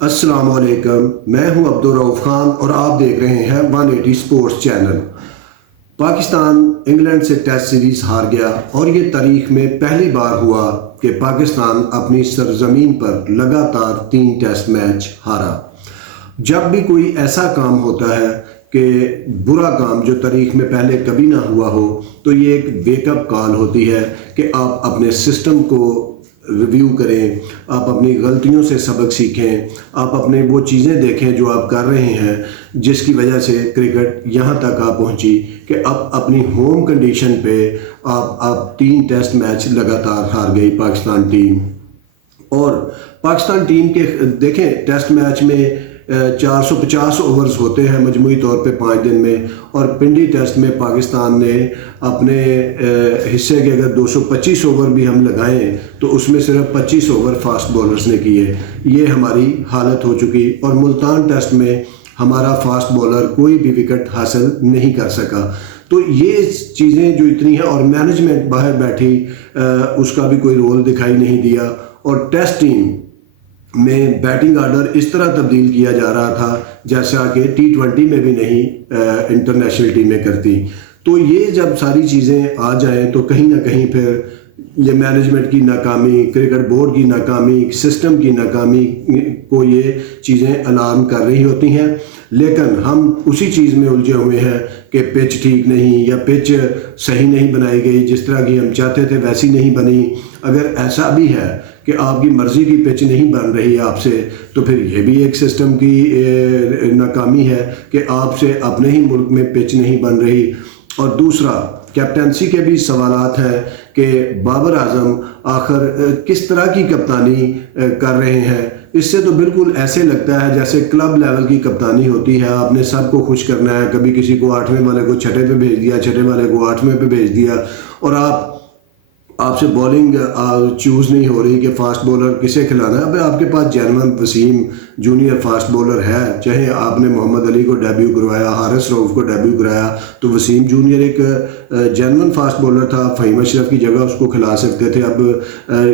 السلام علیکم، میں ہوں عبدالرؤف خان اور آپ دیکھ رہے ہیں 180 سپورٹس چینل۔ پاکستان انگلینڈ سے ٹیسٹ سیریز ہار گیا اور یہ تاریخ میں پہلی بار ہوا کہ پاکستان اپنی سرزمین پر لگاتار 3 ٹیسٹ میچ ہارا۔ جب بھی کوئی ایسا کام ہوتا ہے کہ برا کام جو تاریخ میں پہلے کبھی نہ ہوا ہو، تو یہ ایک ویک اپ کال ہوتی ہے کہ آپ اپنے سسٹم کو ریویو کریں، آپ اپنی غلطیوں سے سبق سیکھیں، آپ اپنے وہ چیزیں دیکھیں جو آپ کر رہے ہیں، جس کی وجہ سے کرکٹ یہاں تک آ پہنچی کہ اب اپنی ہوم کنڈیشن پہ آپ 3 ٹیسٹ میچ لگاتار ہار گئی پاکستان ٹیم۔ اور پاکستان ٹیم کے دیکھیں ٹیسٹ میچ میں 450 اوورز ہوتے ہیں مجموعی طور پہ 5 دن میں، اور پنڈی ٹیسٹ میں پاکستان نے اپنے حصے کے اگر 225 اوور بھی ہم لگائیں تو اس میں صرف 25 اوور فاسٹ بولرز نے کیے۔ یہ ہماری حالت ہو چکی، اور ملتان ٹیسٹ میں ہمارا فاسٹ بولر کوئی بھی وکٹ حاصل نہیں کر سکا۔ تو یہ چیزیں جو اتنی ہیں، اور مینجمنٹ باہر بیٹھی، اس کا بھی کوئی رول دکھائی نہیں دیا، اور ٹیسٹ ٹیم میں بیٹنگ آرڈر اس طرح تبدیل کیا جا رہا تھا جیسا کہ T20 میں بھی نہیں انٹرنیشنل ٹیمیں کرتی۔ تو یہ جب ساری چیزیں آ جائیں تو کہیں نہ کہیں پھر یہ مینجمنٹ کی ناکامی، کرکٹ بورڈ کی ناکامی، سسٹم کی ناکامی کو یہ چیزیں الارم کر رہی ہوتی ہیں۔ لیکن ہم اسی چیز میں الجھے ہوئے ہیں کہ پچ ٹھیک نہیں، یا پچ صحیح نہیں بنائی گئی، جس طرح کی ہم چاہتے تھے ویسی نہیں بنی۔ اگر ایسا بھی ہے کہ آپ کی مرضی کی پچ نہیں بن رہی آپ سے، تو پھر یہ بھی ایک سسٹم کی ناکامی ہے کہ آپ سے اپنے ہی ملک میں پچ نہیں بن رہی۔ اور دوسرا کیپٹنسی کے بھی سوالات ہیں کہ بابر اعظم آخر کس طرح کی کپتانی کر رہے ہیں۔ اس سے تو بالکل ایسے لگتا ہے جیسے کلب لیول کی کپتانی ہوتی ہے، آپ نے سب کو خوش کرنا ہے، کبھی کسی کو 8ویں والے کو 6 پہ بھیج دیا، 6 والے کو 8ویں پہ بھیج دیا، اور آپ سے بولنگ چوز نہیں ہو رہی کہ فاسٹ بولر کسے کھلانا ہے۔ اب آپ کے پاس genuine Waseem junior fast bowler ہے، چاہے آپ نے محمد علی کو ڈیبیو کروایا، حارث رؤف کو ڈیبیو کرایا، تو وسیم جونیئر ایک جینون فاسٹ بولر تھا، فہیم اشرف کی جگہ اس کو کھلا سکتے تھے۔ اب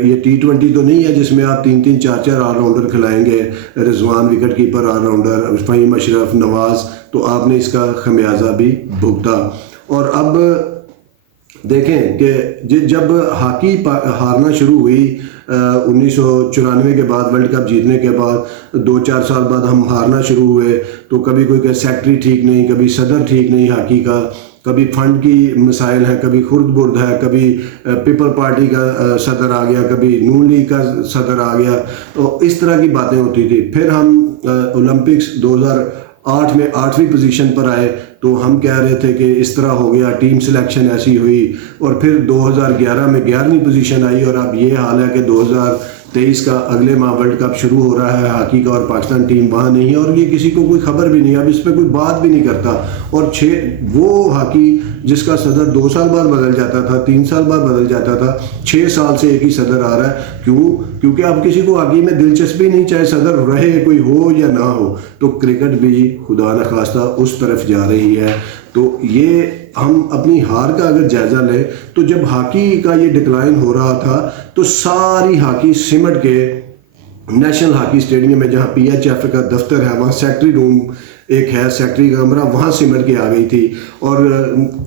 یہ T20 تو نہیں ہے جس میں آپ 3 4 آل راؤنڈر کھلائیں گے، Rizwan wicket keeper all rounder, Faheem Ashraf, Nawaz, تو آپ نے اس کا خمیازہ بھی بھگتا۔ اور اب دیکھیں کہ جب ہاکی ہارنا شروع ہوئی 1994 کے بعد، ورلڈ کپ جیتنے کے بعد 2 4 سال بعد ہم ہارنا شروع ہوئے، تو کبھی کوئی کہ سیکٹری ٹھیک نہیں، کبھی صدر ٹھیک نہیں ہاکی کا، کبھی فنڈ کی مسائل ہیں، کبھی خرد برد ہے، کبھی پیپل پارٹی کا صدر آ گیا، کبھی نون لیگ کا صدر آ گیا، تو اس طرح کی باتیں ہوتی تھی۔ پھر ہم اولمپکس 2008 میں 8ویں پوزیشن پر آئے، تو ہم کہہ رہے تھے کہ اس طرح ہو گیا، ٹیم سلیکشن ایسی ہوئی، اور پھر 2011 میں 11ویں پوزیشن آئی، اور اب یہ حال ہے کہ 2023 کا اگلے ماہ ورلڈ کپ شروع ہو رہا ہے ہاکی کا، اور پاکستان ٹیم وہاں نہیں ہے، اور یہ کسی کو کوئی خبر بھی نہیں، اب اس پہ کوئی بات بھی نہیں کرتا۔ اور وہ ہاکی جس کا صدر 2 سال بعد بدل جاتا تھا، 3 سال بعد بدل جاتا تھا، 6 سال سے ایک ہی صدر آ رہا ہے، کیونکہ اب کسی کو ہاکی میں دلچسپی نہیں، چاہے صدر رہے کوئی ہو یا نہ ہو، تو کرکٹ بھی خدا نخواستہ اس طرف جا رہی ہے۔ تو یہ ہم اپنی ہار کا اگر جائزہ لیں تو جب ہاکی کا یہ ڈکلائن ہو رہا تھا تو ساری ہاکی سمٹ کے نیشنل ہاکی اسٹیڈیم میں، جہاں PHF کا دفتر ہے، وہاں سیکٹری روم ایک ہے، سیکٹری کا کمرہ، وہاں سمٹ کے آ گئی تھی، اور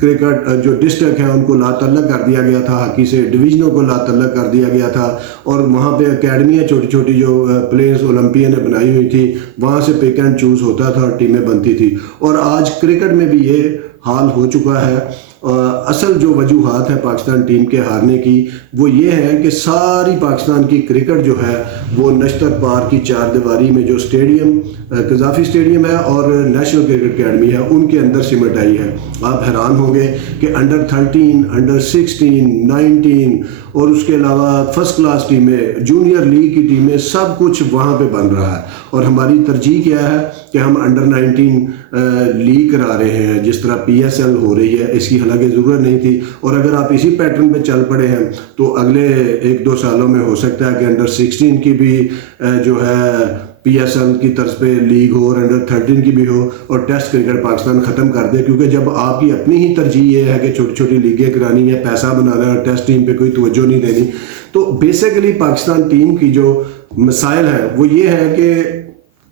کرکٹ جو ڈسٹرکٹ ہے ان کو لا تعلق کر دیا گیا تھا ہاکی سے، ڈویژنوں کو لا تعلق کر دیا گیا تھا، اور وہاں پہ اکیڈمیاں چھوٹی چھوٹی جو پلیئرز اولمپیا نے بنائی ہوئی تھی، وہاں سے پک اینڈ چوز ہوتا تھا اور ٹیمیں بنتی تھی۔ اور آج کرکٹ میں بھی یہ حال ہو چکا ہے۔ اصل جو وجوہات ہیں پاکستان ٹیم کے ہارنے کی، وہ یہ ہے کہ ساری پاکستان کی کرکٹ جو ہے وہ نشتر پار کی 4 دیواری میں جو اسٹیڈیم، قذافی اسٹیڈیم ہے اور نیشنل کرکٹ اکیڈمی ہے، ان کے اندر سمٹ آئی ہے۔ آپ حیران ہوں گے کہ انڈر 13، انڈر 16، 19، اور اس کے علاوہ فرسٹ کلاس ٹیمیں، جونیئر لیگ کی ٹیمیں، سب کچھ وہاں پہ بن رہا ہے۔ اور ہماری ترجیح کیا ہے کہ ہم انڈر 19 لیگ کرا رہے ہیں، جس طرح PSL ہو رہی ہے، اس کی حالانکہ ضرورت نہیں تھی۔ اور اگر آپ اسی پیٹرن پہ چل پڑے ہیں تو اگلے 1 2 سالوں میں ہو سکتا ہے کہ انڈر 16 کی بھی جو ہے PSL کی طرز پہ لیگ ہو، اور انڈر 13 کی بھی ہو، اور ٹیسٹ کرکٹ پاکستان ختم کر دے۔ کیونکہ جب آپ کی اپنی ہی ترجیح یہ ہے کہ چھوٹی چھوٹی لیگیں کرانی ہے، پیسہ بنانا ہے، اور ٹیسٹ ٹیم پہ کوئی توجہ نہیں دینی، تو بیسیکلی پاکستان ٹیم کی جو مسائل ہیں وہ یہ ہے کہ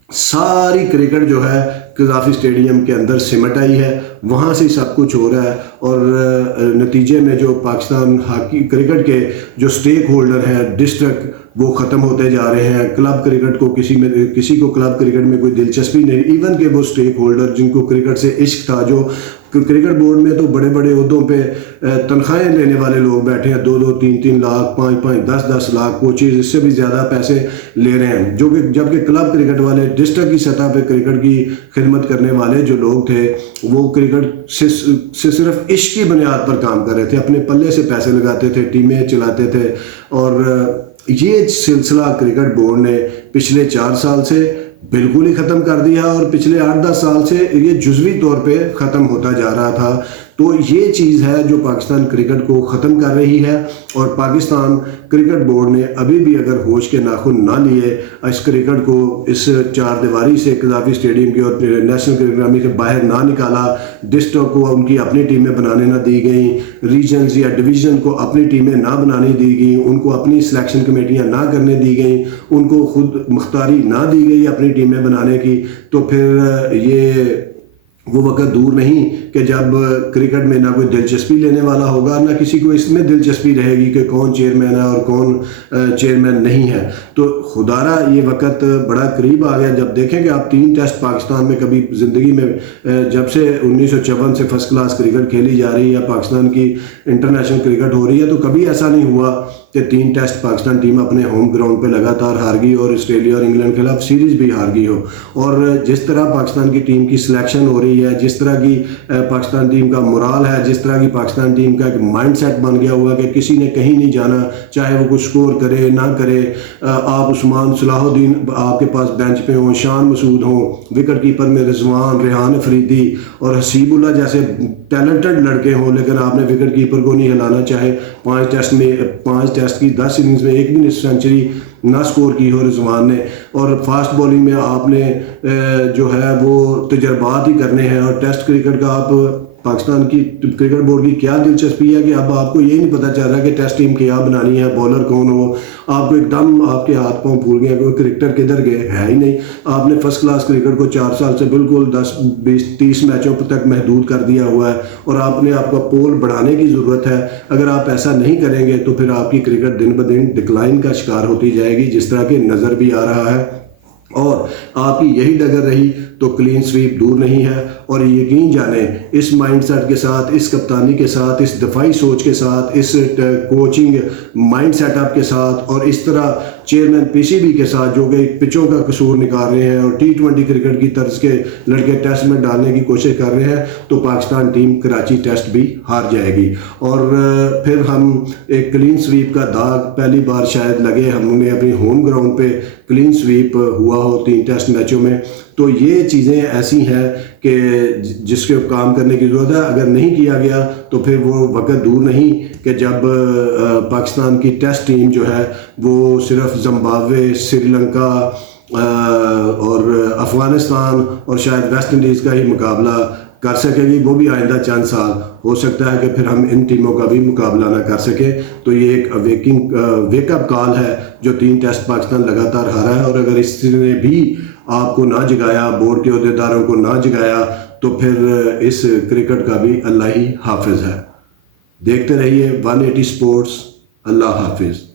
ساری کرکٹ جو ہے قذافی اسٹیڈیم کے اندر سمٹ آئی ہے، وہاں سے سب کچھ ہو رہا ہے، اور نتیجے میں جو پاکستان ہاکی کرکٹ کے جو سٹیک ہولڈر ہیں ڈسٹرکٹ، وہ ختم ہوتے جا رہے ہیں۔ کلب کرکٹ کو کسی کو کلب کرکٹ میں کوئی دلچسپی نہیں، ایون کہ وہ سٹیک ہولڈر جن کو کرکٹ سے عشق تھا، جو کرکٹ بورڈ میں تو بڑے بڑے عہدوں پہ تنخواہیں لینے والے لوگ بیٹھے ہیں، 2-3 لاکھ، 5-5، 10-10 لاکھ، کوچز اس سے بھی زیادہ پیسے لے رہے ہیں، جو کہ جبکہ کلب کرکٹ والے ڈسٹرکٹ کی سطح پہ کرکٹ کی خدمت کرنے والے جو لوگ تھے، وہ کرکٹ سے صرف عشق کی بنیاد پر کام کر رہے تھے، اپنے پلے سے پیسے لگاتے تھے، ٹیمیں چلاتے تھے، اور یہ سلسلہ کرکٹ بورڈ نے پچھلے 4 سال سے بالکل ہی ختم کر دیا، اور پچھلے 8-10 سال سے یہ جزوی طور پہ ختم ہوتا جا رہا تھا۔ تو یہ چیز ہے جو پاکستان کرکٹ کو ختم کر رہی ہے، اور پاکستان کرکٹ بورڈ نے ابھی بھی اگر ہوش کے ناخن نہ لیے، اس کرکٹ کو اس 4 دیواری سے قذافی اسٹیڈیم کی اور نیشنل کرکٹ اکیڈمی کے باہر نہ نکالا، ڈسٹرکٹ کو ان کی اپنی ٹیمیں بنانے نہ دی گئیں، ریجنز یا ڈویژن کو اپنی ٹیمیں نہ بنانے دی گئیں، ان کو اپنی سلیکشن کمیٹیاں نہ کرنے دی گئیں، ان کو خود مختاری نہ دی گئی اپنی ٹیمیں بنانے کی، تو پھر یہ وہ وقت دور نہیں کہ جب کرکٹ میں نہ کوئی دلچسپی لینے والا ہوگا، نہ کسی کو اس میں دلچسپی رہے گی کہ کون چیئرمین ہے اور کون چیئرمین نہیں ہے۔ تو خدارہ یہ وقت بڑا قریب آ گیا، جب دیکھیں کہ آپ 3 ٹیسٹ پاکستان میں کبھی زندگی میں، جب سے 1954 سے فرسٹ کلاس کرکٹ کھیلی جا رہی ہے، پاکستان کی انٹرنیشنل کرکٹ ہو رہی ہے، تو کبھی ایسا نہیں ہوا کہ 3 ٹیسٹ پاکستان ٹیم اپنے ہوم گراؤنڈ پہ لگاتار ہار گئی، اور آسٹریلیا اور انگلینڈ کے خلاف سیریز بھی ہار گئی ہو۔ اور جس طرح پاکستان کی ٹیم کی سلیکشن ہو رہی ہے، جس طرح کی پاکستان ٹیم کا مرال ہے، جس طرح کی پاکستان ٹیم کا ایک مائنڈ سیٹ بن گیا ہوا کہ کسی نے کہیں نہیں جانا، چاہے وہ کچھ سکور کرے نہ کرے، آپ عثمان صلاح الدین آپ کے پاس بینچ پہ ہوں، شان مسعود ہوں، وکٹ کیپر میں رضوان، ریحان افریدی اور حسیب اللہ جیسے ٹیلنٹڈ لڑکے ہوں، لیکن آپ نے وکٹ کیپر کو نہیں ہلانا، چاہے 5 ٹیسٹ کی 10 اننگز میں ایک بھی نہیں سینچری نہ سکور کی ہو رضوان نے، اور فاسٹ بولنگ میں آپ نے جو ہے وہ تجربات ہی کرنے ہیں، اور ٹیسٹ کرکٹ کا آپ پاکستان کی کرکٹ بورڈ کی کیا دلچسپی ہے کہ اب آپ کو یہ نہیں پتہ چل رہا کہ ٹیسٹ ٹیم کیا بنانی ہے، بولر کون ہو، آپ کو ایک دم آپ کے ہاتھ پاؤں پھول گیا کہ کرکٹر کدھر گئے، ہے ہی نہیں۔ آپ نے فرسٹ کلاس کرکٹ کو 4 سال سے بالکل 10 20 30 میچوں تک محدود کر دیا ہوا ہے، اور آپ نے آپ کا پول بڑھانے کی ضرورت ہے۔ اگر آپ ایسا نہیں کریں گے تو پھر آپ کی کرکٹ دن بدن ڈکلائن کا شکار ہوتی جائے گی، جس طرح کہ نظر بھی آ رہا ہے، اور آپ کی یہی ڈگر رہی تو کلین سویپ دور نہیں ہے۔ اور یقین جانیں اس مائنڈ سیٹ کے ساتھ، اس کپتانی کے ساتھ، اس دفاعی سوچ کے ساتھ، اس کوچنگ مائنڈ سیٹ اپ کے ساتھ، اور اس طرح چیئرمین پی سی بی کے ساتھ جو کہ پچوں کا قصور نکال رہے ہیں اور T20 کرکٹ کی طرز کے لڑکے ٹیسٹ میں ڈالنے کی کوشش کر رہے ہیں، تو پاکستان ٹیم کراچی ٹیسٹ بھی ہار جائے گی، اور پھر ہم ایک کلین سویپ کا داغ پہلی بار شاید لگے، ہم نے اپنی ہوم گراؤنڈ پہ کلین سویپ ہوا ہو 3 ٹیسٹ میچوں میں۔ تو یہ چیزیں ایسی ہیں کہ جس کے کام کرنے کی ضرورت ہے، اگر نہیں کیا گیا تو پھر وہ وقت دور نہیں کہ جب پاکستان کی ٹیسٹ ٹیم جو ہے وہ صرف زمبابوے، سری لنکا اور افغانستان اور شاید ویسٹ انڈیز کا ہی مقابلہ کر سکے گی، وہ بھی آئندہ چند سال ہو سکتا ہے کہ پھر ہم ان ٹیموں کا بھی مقابلہ نہ کر سکیں۔ تو یہ ایک ویک اپ کال ہے جو 3 ٹیسٹ پاکستان لگاتار ہارا ہے، اور اگر اس نے بھی آپ کو نہ جگایا، بورڈ کے عہدیداروں کو نہ جگایا، تو پھر اس کرکٹ کا بھی اللہ ہی حافظ ہے۔ دیکھتے رہیے 180 سپورٹس۔ اللہ حافظ۔